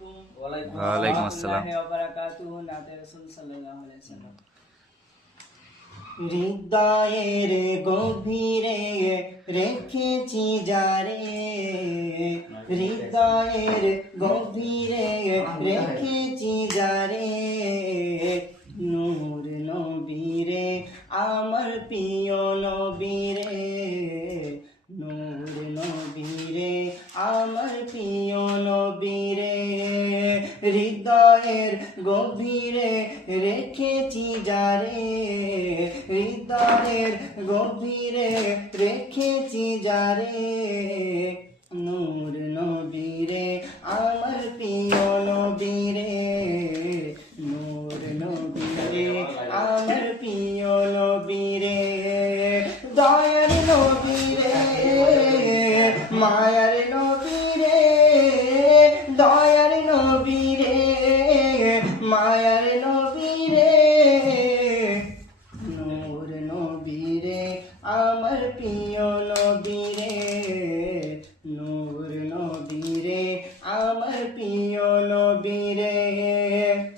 আলাইকুম। ওয়ালাইকুম আসসালাম। ওয়া বারাকাতুহু। নাতে রাসূল সাল্লাল্লাহু আলাইহি ওয়াসাল্লাম। হৃদয়ের গভীরে রেখেছি যারে, হৃদয়ের গভীরে রেখেছি যারে, নূর নবীরে আমার প্রিয় নবীরে, নূর নবীরে আমার প্রিয় নবীরে, হৃদয়ের গভীরে রেখেছি যারে, হৃদয়ের গভীরে রেখেছি যারে, নূর নবীরে আমার প্রিয় নবীরে, নূর নবীরে আমার প্রিয় নবীরে, দয়ার নবীরে মায়ার নবীরে, দয়ার নবীরে মায়ার নবীরে, নূর নবীরে আমার প্রিয় নবীরে, নূর নবীরে আমার প্রিয় নবীরে।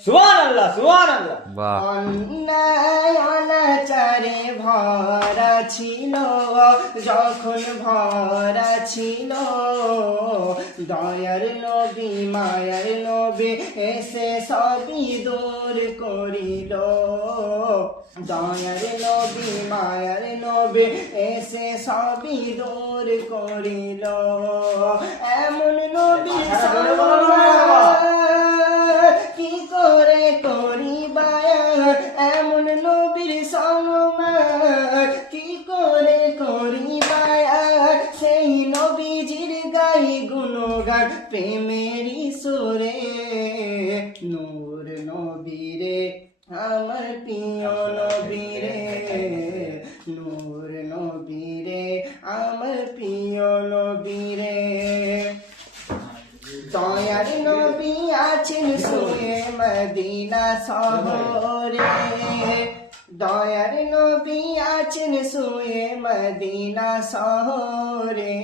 সুবহানাল্লাহ সুবহানাল্লাহ। বাহ, অন্যায় অনাচারে ভরা ছিল যখন ভরা ছিল, দয়ার নবী মায়ার নবী এসে সবই দূর করিল, দয়ার নবী মায়ার নবী এসে সবই দূর করিল, এমন নবী কি করে করি বায়াত, এমন নবীর সম্মান কি করে করি বায়াত, সেই নবীজির গাই গুণগান প্রেমেরই সুরে, নূর নবীরে আমার প্রিয় নবীরে, নূর নবীরে আমার প্রিয় নবীরে, দয়ার নবী আছেন শুয়ে মদিনা শহরে, দয়ার নবী আছেন শুয়ে মদিনা শহরে,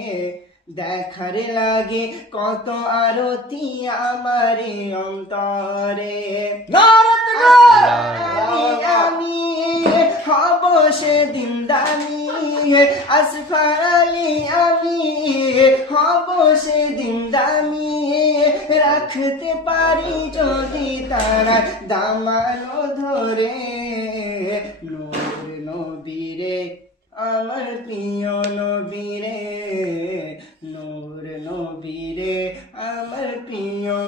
দেখার লাগে কত আরতি আমার অন্তরে, আমি হব সেদিন দামি, আসফার আলী আমি হব সেদিন দামি, রাখতে পারি যদি তারা দামানো ধরে, নূর নবীরে আমার প্রিয় নবীরে,